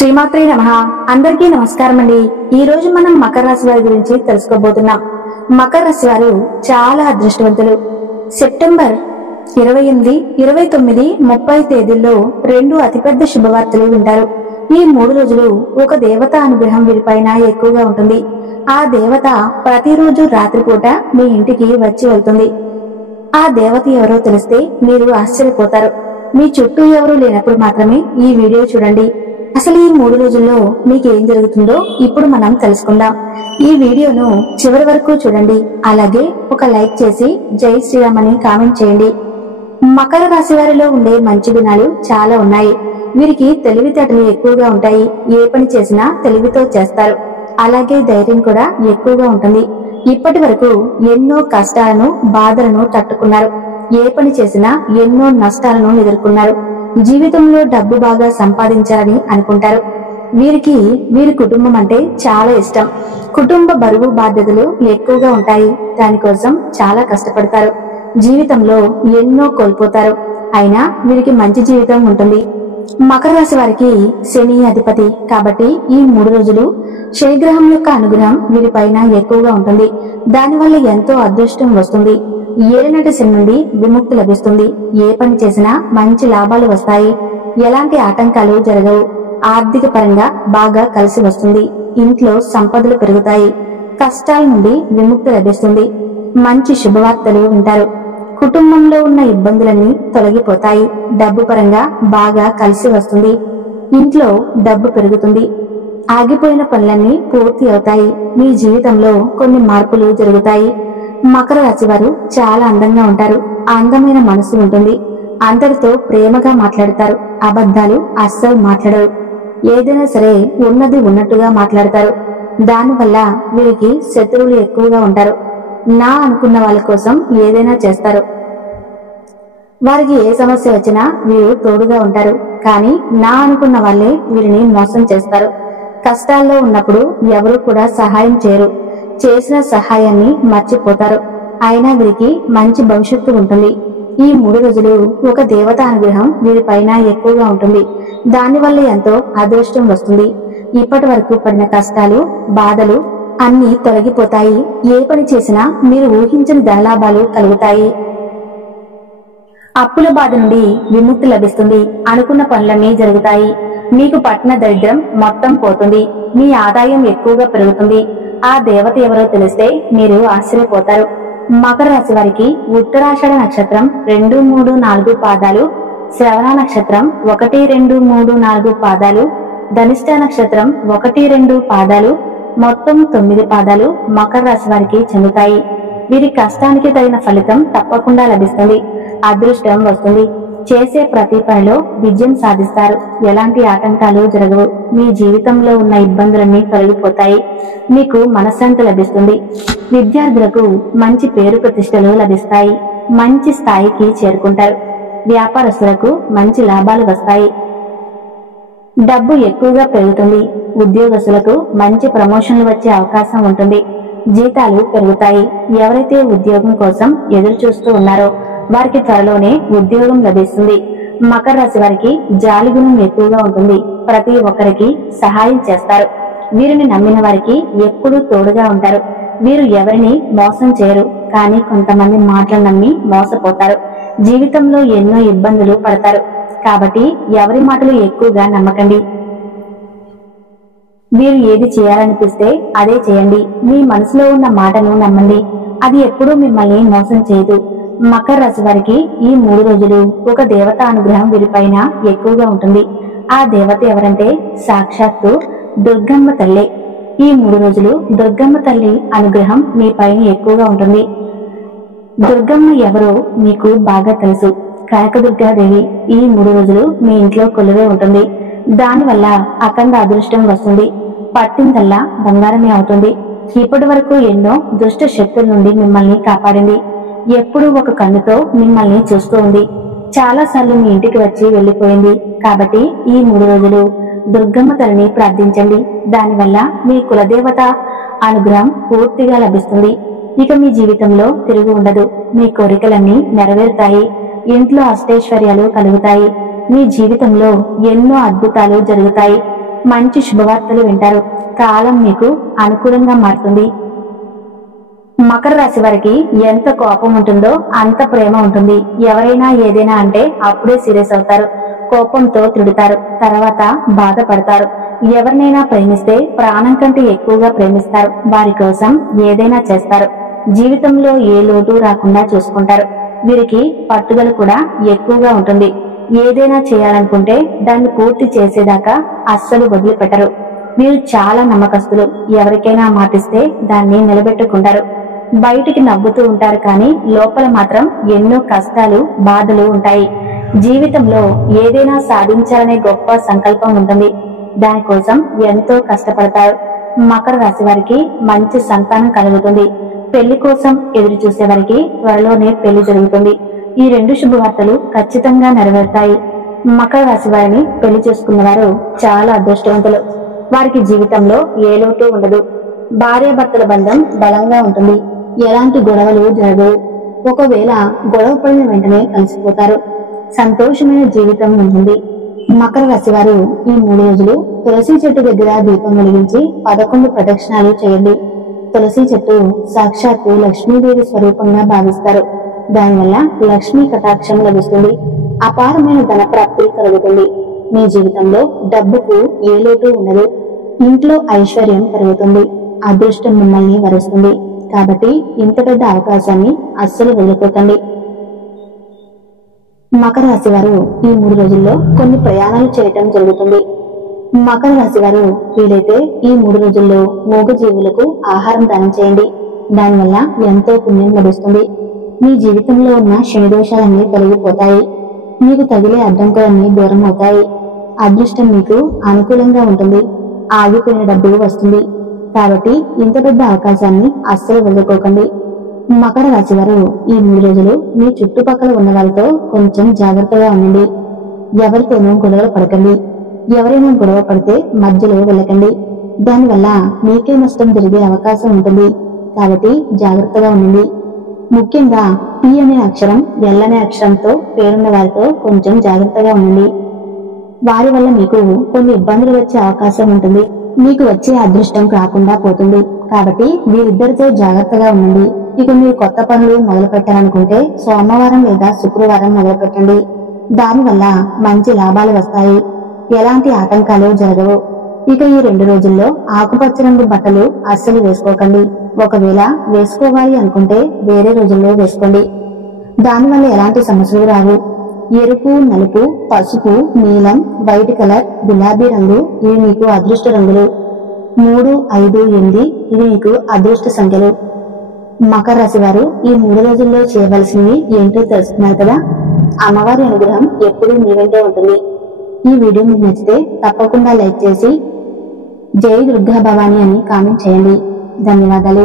శ్రీమాత్రే నమః. అందరికీ నమస్కారం అండి. ఈ రోజు మనం మకర రాశి వారి గురించి తెలుసుకోబోతున్నాం. మకర రాశి వారు చాలా అదృష్టవంతులు. సెప్టెంబర్ 28, 29, 30 తేదీల్లో 2 అతిపెద్ద శుభవార్తలు వింటారు. ఈ 3 రోజులు ఒక దేవత అనుగ్రహం వీరిపైన ఎక్కువగా ఉంటుంది. ఆ దేవత ప్రతిరోజు రాత్రిపూట మీ ఇంటికి వచ్చి వెళ్తుంది. ఆ దేవత ఎవరో తెలిస్తే మీరు ఆశ్చర్యపోతారు. మీ చుట్టూ ఎవరూ లేనప్పుడు మాత్రమే ఈ వీడియో చూడండి. అసలు ఈ 3 రోజుల్లో మీకేం జరుగుతుందో ఇప్పుడు మనం తెలుసుకుందాం. ఈ వీడియోను చివరి వరకు చూడండి. అలాగే ఒక లైక్ చేసి జై శ్రీరామ్ అని కామెంట్ చేయండి. మకర రాశి వారిలో ఉండే మంచి గుణాలు చాలా ఉన్నాయి. వీరికి తెలివితేటలు ఎక్కువగా ఉంటాయి. ఏ పని చేసినా తెలివితో చేస్తారు. అలాగే ధైర్యం కూడా ఎక్కువగా ఉంటుంది. ఇప్పటి వరకు ఎన్నో కష్టాలను, బాధలను తట్టుకున్నారు. ఏ పని చేసినా ఎన్నో నష్టాలను ఎదుర్కొన్నారు. జీవితంలో డబ్బు బాగా సంపాదించాలని అనుకుంటారు. వీరికి వీరి కుటుంబం అంటే చాలా ఇష్టం. కుటుంబ బరువు బాధ్యతలు ఎక్కువగా ఉంటాయి. దానికోసం చాలా కష్టపడతారు. జీవితంలో ఎన్నో కోల్పోతారు. అయినా వీరికి మంచి జీవితం ఉంటుంది. మకర రాశి వారికి శని అధిపతి కాబట్టి ఈ 3 రోజులు శనిగ్రహం యొక్క అనుగ్రహం వీరిపైన ఎక్కువగా ఉంటుంది. దానివల్ల ఎంతో అదృష్టం వస్తుంది. ఏలినాటి శని నుండి విముక్తి లభిస్తుంది. ఏ పని చేసినా మంచి లాభాలు వస్తాయి. ఎలాంటి ఆటంకాలు జరగవు. ఆర్థిక పరంగా బాగా కలిసి వస్తుంది. ఇంట్లో సంపదలు పెరుగుతాయి. కష్టాల నుండి విముక్తి లభిస్తుంది. మంచి శుభవార్తలు వింటారు. కుటుంబంలో ఉన్న ఇబ్బందులన్నీ తొలగిపోతాయి. డబ్బు పరంగా బాగా కలిసి వస్తుంది. ఇంట్లో డబ్బు పెరుగుతుంది. ఆగిపోయిన పనులన్నీ పూర్తి అవుతాయి. మీ జీవితంలో కొన్ని మార్పులు జరుగుతాయి. మకర రాశి వారు చాలా అందంగా ఉంటారు. అందమైన మనసు ఉంటుంది. అందరితో ప్రేమగా మాట్లాడతారు. అబద్ధాలు అస్సలు మాట్లాడరు. ఏదైనా సరే ఉన్నది ఉన్నట్టుగా మాట్లాడతారు. దానివల్ల వీరికి శత్రువులు ఎక్కువగా ఉంటారు. నా అనుకున్న వాళ్ళ కోసం ఏదైనా చేస్తారు. వారికి ఏ సమస్య వచ్చినా వీరు తోడుగా ఉంటారు. కానీ నా అనుకున్న వాళ్ళే వీరిని మోసం చేస్తారు. కష్టాల్లో ఉన్నప్పుడు ఎవరు కూడా సహాయం చేయరు. చేసిన సహాయాన్ని మర్చిపోతారు. అయినా వీరికి మంచి భవిష్యత్తు ఉంటుంది. ఈ 3 రోజులు ఒక దేవత అనుగ్రహం వీరిపైన ఎక్కువగా ఉంటుంది. దానివల్ల ఎంతో అదృష్టం వస్తుంది. ఇప్పటి వరకు పడిన కష్టాలు, బాధలు అన్ని తొలగిపోతాయి. ఏ పని చేసినా మీరు ఊహించని ధనలాభాలు కలుగుతాయి. అప్పుల బాధ నుండి విముక్తి లభిస్తుంది. అనుకున్న పనులన్నీ జరుగుతాయి. మీకు పట్టిన దరిద్రం మొత్తం పోతుంది. మీ ఆదాయం ఎక్కువగా పెరుగుతుంది. ఆ దేవత ఎవరో తెలిస్తే మీరు ఆశ్చర్యపోతారు. మకర రాశి వారికి ఉత్తరాషాఢ నక్షత్రం 2, 3, 4 పాదాలు, శ్రవణ నక్షత్రం 1, 2, 3, 4 పాదాలు, ధనిష్ట నక్షత్రం 1, 2 పాదాలు, మొత్తం 9 పాదాలు మకర రాశి వారికి చెందుతాయి. వీరి కష్టానికి తగిన ఫలితం తప్పకుండా లభిస్తుంది. అదృష్టం వస్తుంది. చేసే ప్రతి పనిలో విజయం సాధిస్తారు. ఎలాంటి ఆటంకాలు జరగవు. మీ జీవితంలో ఉన్న ఇబ్బందులన్నీ తొలగిపోతాయి. మీకు మనశ్శాంతి లభిస్తుంది. విద్యార్థులకు మంచి పేరు ప్రతిష్టలు లభిస్తాయి. మంచి స్థాయికి చేరుకుంటారు. వ్యాపారస్తులకు మంచి లాభాలు వస్తాయి. డబ్బు ఎక్కువగా పెరుగుతుంది. ఉద్యోగస్తులకు మంచి ప్రమోషన్లు వచ్చే అవకాశం ఉంటుంది. జీతాలు పెరుగుతాయి. ఎవరైతే ఉద్యోగం కోసం ఎదురు చూస్తూ ఉన్నారో వారికి త్వరలోనే ఉద్యోగం లభిస్తుంది. మకర రాశి వారికి జాలి గుణం ఎక్కువగా ఉంటుంది. ప్రతి ఒక్కరికి సహాయం చేస్తారు. వీరిని నమ్మిన వారికి ఎప్పుడూ తోడుగా ఉంటారు. వీరు ఎవరిని మోసం చేయరు. కానీ కొంతమంది మాటలు నమ్మి మోసపోతారు. జీవితంలో ఎన్నో ఇబ్బందులు పడతారు. కాబట్టి ఎవరి మాటలు ఎక్కువగా నమ్మకండి. వీరు ఏది చేయాలనిపిస్తే అదే చేయండి. మీ మనసులో ఉన్న మాటను నమ్మండి. అది ఎప్పుడూ మిమ్మల్ని మోసం చేయదు. మకర రాశి వారికి ఈ 3 రోజులు ఒక దేవత అనుగ్రహం వీరిపైన ఎక్కువగా ఉంటుంది. ఆ దేవత ఎవరంటే సాక్షాత్తు దుర్గమ్మ తల్లే. ఈ 3 రోజులు దుర్గమ్మ తల్లి అనుగ్రహం మీ పైన ఎక్కువగా ఉంటుంది. దుర్గమ్మ ఎవరో మీకు బాగా తెలుసు. కనకదుర్గాదేవి ఈ 3 రోజులు మీ ఇంట్లో కొలువే ఉంటుంది. దానివల్ల అఖండ అదృష్టం వస్తుంది. పట్టిందల్లా బంగారమే అవుతుంది. ఇప్పటి వరకు ఎన్నో దుష్ట శక్తుల నుండి మిమ్మల్ని కాపాడింది. ఎప్పుడూ ఒక కన్నుతో మిమ్మల్ని చూస్తూ ఉంది. చాలా సార్లు మీ ఇంటికి వచ్చి వెళ్లిపోయింది. కాబట్టి ఈ 3 రోజులు దుర్గమ్మ తల్లిని ప్రార్థించండి. దానివల్ల మీ కులదేవత అనుగ్రహం పూర్తిగా లభిస్తుంది. ఇక మీ జీవితంలో తిరుగు ఉండదు. మీ కోరికలన్నీ నెరవేరుతాయి. ఇంట్లో అష్టైశ్వర్యాలు కలుగుతాయి. మీ జీవితంలో ఎన్నో అద్భుతాలు జరుగుతాయి. మంచి శుభవార్తలు వింటారు. కాలం మీకు అనుకూలంగా మారుతుంది. మకర రాశి వారికి ఎంత కోపం ఉంటుందో అంత ప్రేమ ఉంటుంది. ఎవరైనా ఏదైనా అంటే అప్పుడే సీరియస్ అవుతారు. కోపంతో తిడతారు, తర్వాత బాధపడతారు. ఎవరినైనా ప్రేమిస్తే ప్రాణం కంటే ఎక్కువగా ప్రేమిస్తారు. వారి కోసం ఏదైనా చేస్తారు. జీవితంలో ఏ లోటు రాకుండా చూసుకుంటారు. వీరికి పట్టుదల కూడా ఎక్కువగా ఉంటుంది. ఏదైనా చేయాలనుకుంటే దాన్ని పూర్తి చేసేదాకా అస్సలు వదిలిపెట్టరు. వీరు చాలా నమ్మకస్తులు. ఎవరికైనా మాటిస్తే దాన్ని నిలబెట్టుకుంటారు. బయటికి నవ్వుతూ ఉంటారు, కానీ లోపల మాత్రం ఎన్నో కష్టాలు, బాధలు ఉంటాయి. జీవితంలో ఏదైనా సాధించాలనే గొప్ప సంకల్పం ఉంటుంది. దానికోసం ఎంతో కష్టపడతారు. మకర రాశి వారికి మంచి సంతానం కలుగుతుంది. పెళ్లి కోసం ఎదురు చూసే వారికి త్వరలోనే పెళ్లి జరుగుతుంది. ఈ రెండు శుభవార్తలు ఖచ్చితంగా నెరవేరుతాయి. మకర రాశి వారిని పెళ్లి చేసుకున్న వారు చాలా అదృష్టవంతులు. వారికి జీవితంలో ఏ లోటు ఉండదు. భార్యాభర్తల బంధం బలంగా ఉంటుంది. ఎలాంటి గొడవలు జరగవు. ఒకవేళ గొడవ పడిన వెంటనే కలిసిపోతారు. సంతోషమైన జీవితం ఉంటుంది. మకర రాశి వారు ఈ 3 రోజులు తులసి చెట్టు దగ్గర దీపం వెలిగించి 11 ప్రదక్షిణాలు చేయండి. తులసి చెట్టు సాక్షాత్తు లక్ష్మీదేవి స్వరూపంగా భావిస్తారు. దానివల్ల లక్ష్మీ కటాక్షం లభిస్తుంది. అపారమైన ధన ప్రాప్తి కలుగుతుంది. మీ జీవితంలో డబ్బుకు ఏ లోటు ఉండదు. ఇంట్లో ఐశ్వర్యం పెరుగుతుంది. అదృష్టం మిమ్మల్ని వరిస్తుంది. కాబట్టి ఇంత పెద్ద అవకాశాన్ని అస్సలు వదులుకోకండి. మకర రాశి వారు ఈ 3 రోజుల్లో కొన్ని ప్రయాణాలు చేయటం జరుగుతుంది. మకర రాశి వారు వీలైతే ఈ 3 రోజుల్లో మూగజీవులకు ఆహారం దానం చేయండి. దానివల్ల ఎంతో పుణ్యం లభిస్తుంది. మీ జీవితంలో ఉన్న శని దోషాలన్నీ తొలగిపోతాయి. మీకు తగిలే అడ్డంకులన్నీ దూరం అవుతాయి. అదృష్టం మీకు అనుకూలంగా ఉంటుంది. ఆగిపోయిన డబ్బు వస్తుంది. కాబట్టి ఇంత పెద్ద అవకాశాన్ని అస్సలు వదులుకోకండి. మకర రాశి వారు ఈ 3 రోజులు మీ చుట్టుపక్కల ఉన్న వారితో కొంచెం జాగ్రత్తగా ఉండండి. ఎవరితోనూ గొడవలు పడకండి. ఎవరైనా గొడవ పడితే మధ్యలో వెళ్ళకండి. దానివల్ల మీకే నష్టం జరిగే అవకాశం ఉంటుంది. కాబట్టి జాగ్రత్తగా ఉండండి. ముఖ్యంగా పి అనే అక్షరం, ఎల్ అనే అక్షరంతో పేరున్న వారితో కొంచెం జాగ్రత్తగా ఉండండి. వారి వల్ల మీకు కొన్ని ఇబ్బందులు వచ్చే అవకాశం ఉంటుంది. మీకు వచ్చే అదృష్టం రాకుండా పోతుంది. కాబట్టి వీరిద్దరితో జాగ్రత్తగా ఉండండి. ఇక మీరు కొత్త పనులు మొదలు పెట్టాలనుకుంటే సోమవారం లేదా శుక్రవారం మొదలు పెట్టండి. దానివల్ల మంచి లాభాలు వస్తాయి. ఎలాంటి ఆటంకాలు జరగవు. ఇక ఈ 2 రోజుల్లో ఆకుపచ్చ రంగు బట్టలు అస్సలు వేసుకోకండి. ఒకవేళ వేసుకోవాలి అనుకుంటే వేరే రోజుల్లో వేసుకోండి. దానివల్ల ఎలాంటి సమస్యలు రావు. ఎరుపు, నలుపు, పసుపు, నీలం, వైట్ కలర్, గులాబీ రంగు ఇవి మీకు అదృష్ట రంగులు. 3, 5, 8 ఇవి మీకు అదృష్ట సంఖ్యలు. మకర రాశి వారు ఈ 3 రోజుల్లో చేయవలసినవి ఏంటో తెలుసుకున్నారు కదా. అమ్మవారి అనుగ్రహం ఎప్పుడూ మీ వెంటే ఉంటుంది. ఈ వీడియో మీకు నచ్చితే తప్పకుండా లైక్ చేసి జై దుర్గా భవాని అని కామెంట్ చేయండి. ధన్యవాదాలు.